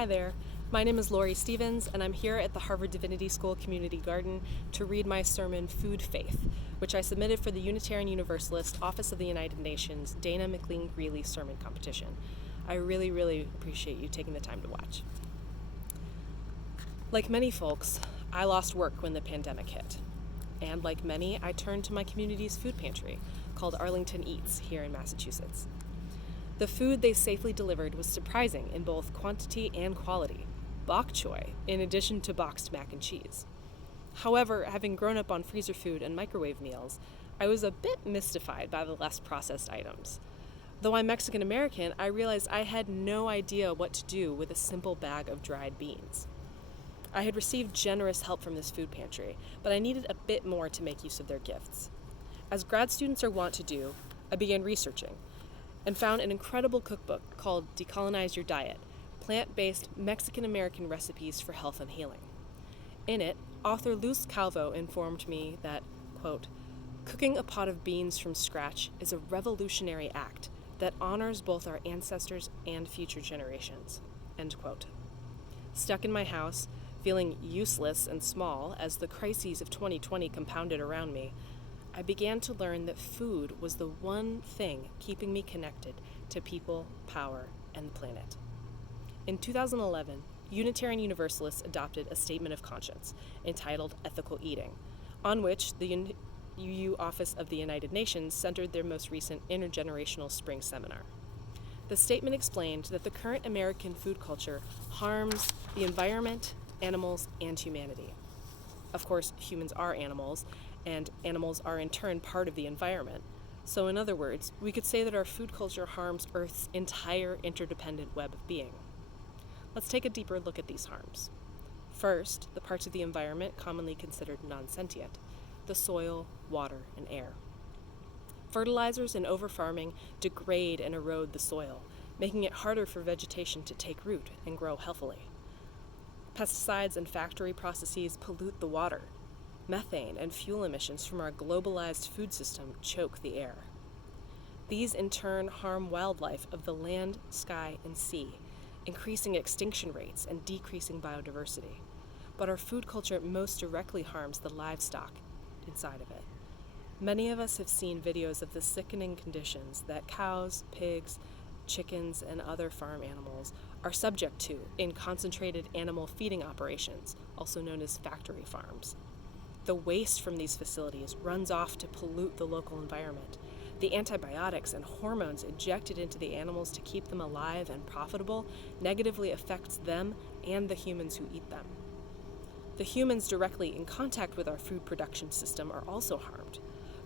Hi there. My name is Lori Stevens, and I'm here at the Harvard Divinity School Community Garden to read my sermon, Food Faith, which I submitted for the Unitarian Universalist Office of the United Nations Dana McLean Greeley Sermon Competition. I really appreciate you taking the time to watch. Like many folks, I lost work when the pandemic hit. And like many, I turned to my community's food pantry, called Arlington Eats, here in Massachusetts. The food they safely delivered was surprising in both quantity and quality. Bok choy, in addition to boxed mac and cheese. However, having grown up on freezer food and microwave meals, I was a bit mystified by the less processed items. Though I'm Mexican American, I realized I had no idea what to do with a simple bag of dried beans. I had received generous help from this food pantry, but I needed a bit more to make use of their gifts. As grad students are wont to do, I began researching and found an incredible cookbook called Decolonize Your Diet, Plant-Based Mexican-American Recipes for Health and Healing. In it, author Luz Calvo informed me that, quote, cooking a pot of beans from scratch is a revolutionary act that honors both our ancestors and future generations, end quote. Stuck in my house, feeling useless and small as the crises of 2020 compounded around me, I began to learn that food was the one thing keeping me connected to people, power, and the planet. In 2011, Unitarian Universalists adopted a statement of conscience entitled Ethical Eating, on which the UU Office of the United Nations centered their most recent intergenerational spring seminar. The statement explained that the current American food culture harms the environment, animals, and humanity. Of course, humans are animals, and animals are in turn part of the environment. So in other words, we could say that our food culture harms Earth's entire interdependent web of being. Let's take a deeper look at these harms. First, the parts of the environment commonly considered non-sentient, the soil, water, and air. Fertilizers and overfarming degrade and erode the soil, making it harder for vegetation to take root and grow healthily. Pesticides and factory processes pollute the water. Methane and fuel emissions from our globalized food system choke the air. These in turn harm wildlife of the land, sky, and sea, increasing extinction rates and decreasing biodiversity. But our food culture most directly harms the livestock inside of it. Many of us have seen videos of the sickening conditions that cows, pigs, chickens, and other farm animals are subject to in concentrated animal feeding operations, also known as factory farms. The waste from these facilities runs off to pollute the local environment. The antibiotics and hormones injected into the animals to keep them alive and profitable negatively affects them and the humans who eat them. The humans directly in contact with our food production system are also harmed.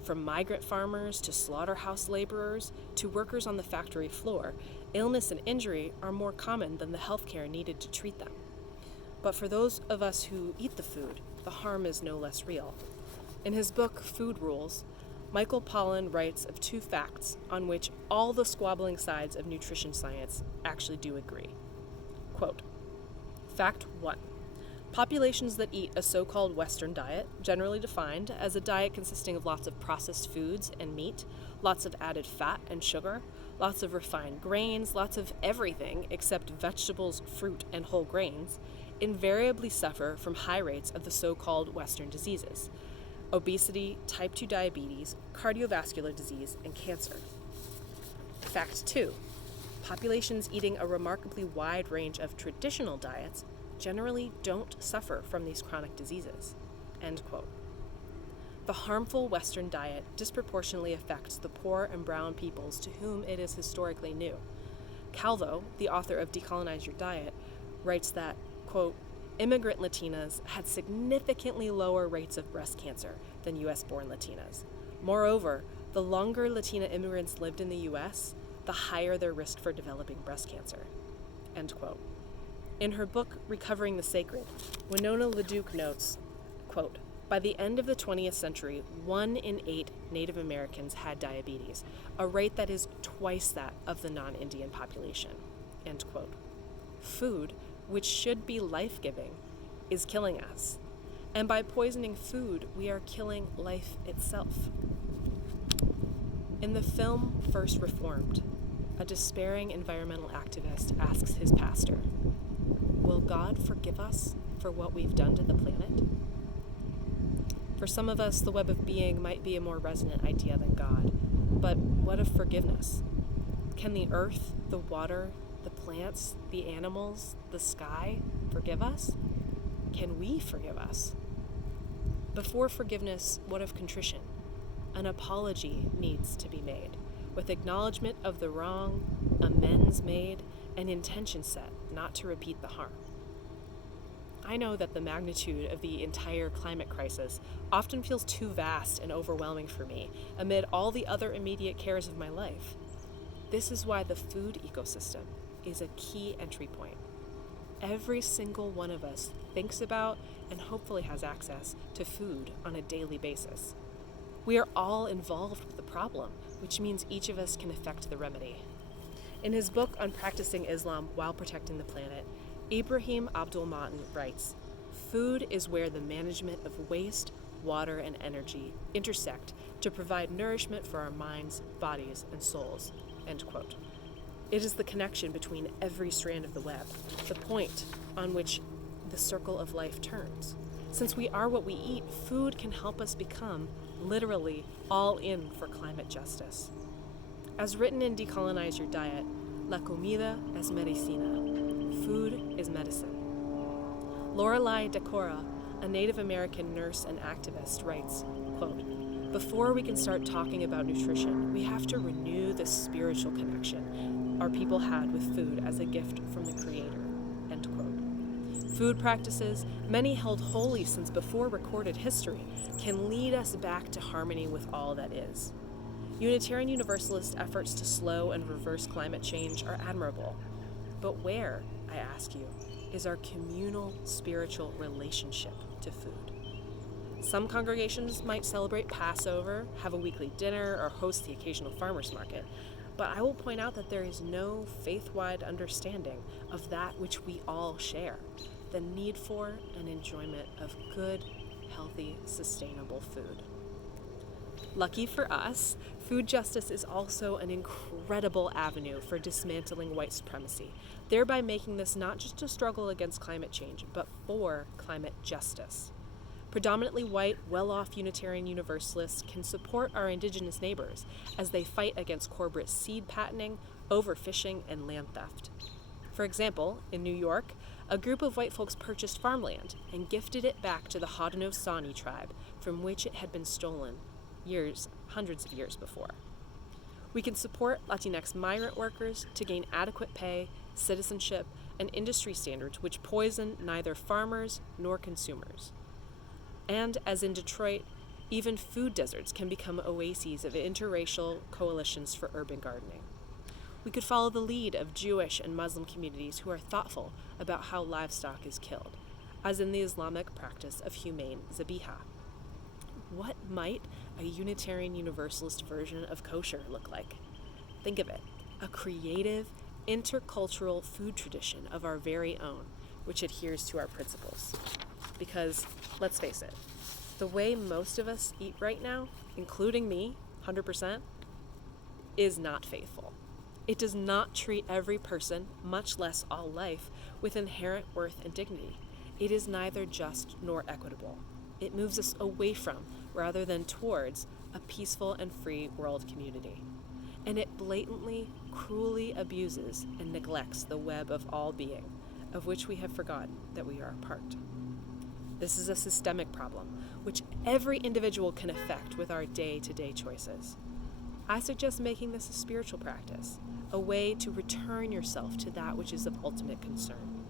From migrant farmers to slaughterhouse laborers to workers on the factory floor, illness and injury are more common than the health care needed to treat them. But for those of us who eat the food, the harm is no less real. In his book, Food Rules, Michael Pollan writes of two facts on which all the squabbling sides of nutrition science actually do agree. Quote, Fact 1. Populations that eat a so-called Western diet, generally defined as a diet consisting of lots of processed foods and meat, lots of added fat and sugar, lots of refined grains, lots of everything except vegetables, fruit, and whole grains, invariably suffer from high rates of the so-called Western diseases: obesity, type 2 diabetes, cardiovascular disease, and cancer. Fact 2. Populations eating a remarkably wide range of traditional diets generally don't suffer from these chronic diseases. End quote. The harmful Western diet disproportionately affects the poor and brown peoples to whom it is historically new. Calvo, the author of Decolonize Your Diet, writes that, quote, immigrant Latinas had significantly lower rates of breast cancer than U.S.-born Latinas. Moreover, the longer Latina immigrants lived in the U.S., the higher their risk for developing breast cancer. End quote. In her book, Recovering the Sacred, Winona LaDuke notes, quote, by the end of the 20th century, 1 in 8 Native Americans had diabetes, a rate that is twice that of the non-Indian population, end quote. Food, which should be life-giving, is killing us. And by poisoning food, we are killing life itself. In the film First Reformed, a despairing environmental activist asks his pastor, God forgive us for what we've done to the planet? For some of us, the web of being might be a more resonant idea than God, but what of forgiveness? Can the earth, the water, the plants, the animals, the sky forgive us? Can we forgive us? Before forgiveness, what of contrition? An apology needs to be made, with acknowledgement of the wrong, amends made, and intention set not to repeat the harm. I know that the magnitude of the entire climate crisis often feels too vast and overwhelming for me amid all the other immediate cares of my life. This is why the food ecosystem is a key entry point. Every single one of us thinks about and hopefully has access to food on a daily basis. We are all involved with the problem, which means each of us can affect the remedy. In his book on practicing Islam while protecting the planet, Ibrahim Abdul-Matin writes, "Food is where the management of waste, water, and energy intersect to provide nourishment for our minds, bodies, and souls." End quote. It is the connection between every strand of the web, the point on which the circle of life turns. Since we are what we eat, food can help us become, literally, all in for climate justice. As written in Decolonize Your Diet, La comida es medicina. Food is medicine. Lorelei Decora, a Native American nurse and activist, writes, quote, "Before we can start talking about nutrition, we have to renew the spiritual connection our people had with food as a gift from the Creator." End quote. Food practices, many held holy since before recorded history, can lead us back to harmony with all that is. Unitarian Universalist efforts to slow and reverse climate change are admirable. But where, I ask you, is our communal spiritual relationship to food? Some congregations might celebrate Passover, have a weekly dinner, or host the occasional farmer's market, but I will point out that there is no faith-wide understanding of that which we all share, the need for and enjoyment of good, healthy, sustainable food. Lucky for us, food justice is also an incredible avenue for dismantling white supremacy, thereby making this not just a struggle against climate change, but for climate justice. Predominantly white, well-off Unitarian Universalists can support our indigenous neighbors as they fight against corporate seed patenting, overfishing, and land theft. For example, in New York, a group of white folks purchased farmland and gifted it back to the Haudenosaunee tribe from which it had been stolen hundreds of years before. We can support Latinx migrant workers to gain adequate pay, citizenship, and industry standards which poison neither farmers nor consumers. And as in Detroit, even food deserts can become oases of interracial coalitions for urban gardening. We could follow the lead of Jewish and Muslim communities who are thoughtful about how livestock is killed, as in the Islamic practice of humane zabiha. What might a Unitarian Universalist version of kosher look like? Think of it, a creative, intercultural food tradition of our very own, which adheres to our principles. Because, let's face it, the way most of us eat right now, including me, 100%, is not faithful. It does not treat every person, much less all life, with inherent worth and dignity. It is neither just nor equitable. It moves us away from, rather than towards, a peaceful and free world community. And it blatantly, cruelly abuses and neglects the web of all being, of which we have forgotten that we are a part. This is a systemic problem, which every individual can affect with our day-to-day choices. I suggest making this a spiritual practice, a way to return yourself to that which is of ultimate concern: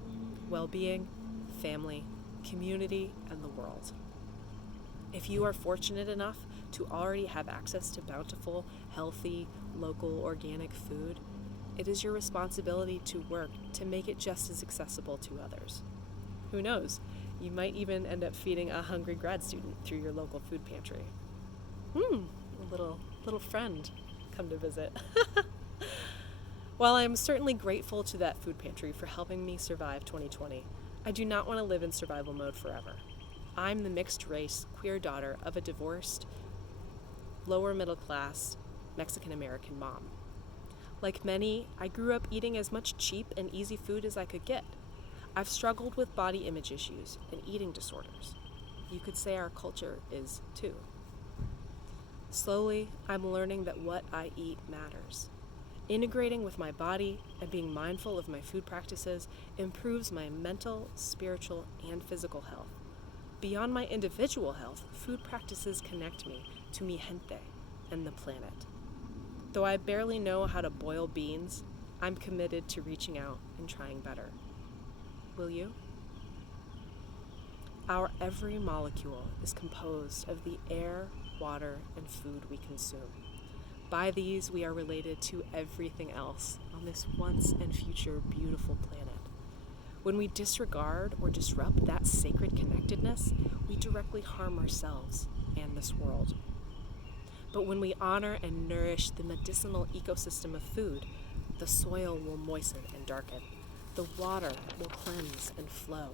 well-being, family, community, and the world. If you are fortunate enough to already have access to bountiful, healthy, local, organic food, it is your responsibility to work to make it just as accessible to others. Who knows? You might even end up feeding a hungry grad student through your local food pantry. A little friend come to visit. While I am certainly grateful to that food pantry for helping me survive 2020, I do not want to live in survival mode forever. I'm the mixed-race, queer daughter of a divorced, lower-middle-class Mexican-American mom. Like many, I grew up eating as much cheap and easy food as I could get. I've struggled with body image issues and eating disorders. You could say our culture is too. Slowly, I'm learning that what I eat matters. Integrating with my body and being mindful of my food practices improves my mental, spiritual, and physical health. Beyond my individual health, food practices connect me to mi gente and the planet. Though I barely know how to boil beans, I'm committed to reaching out and trying better. Will you? Our every molecule is composed of the air, water, and food we consume. By these, we are related to everything else on this once and future beautiful planet. When we disregard or disrupt that sacred connectedness, we directly harm ourselves and this world. But when we honor and nourish the medicinal ecosystem of food, the soil will moisten and darken, the water will cleanse and flow,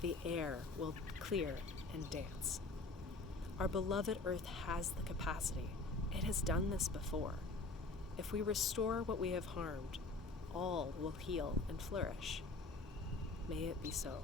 the air will clear and dance. Our beloved Earth has the capacity. It has done this before. If we restore what we have harmed, all will heal and flourish. May it be so.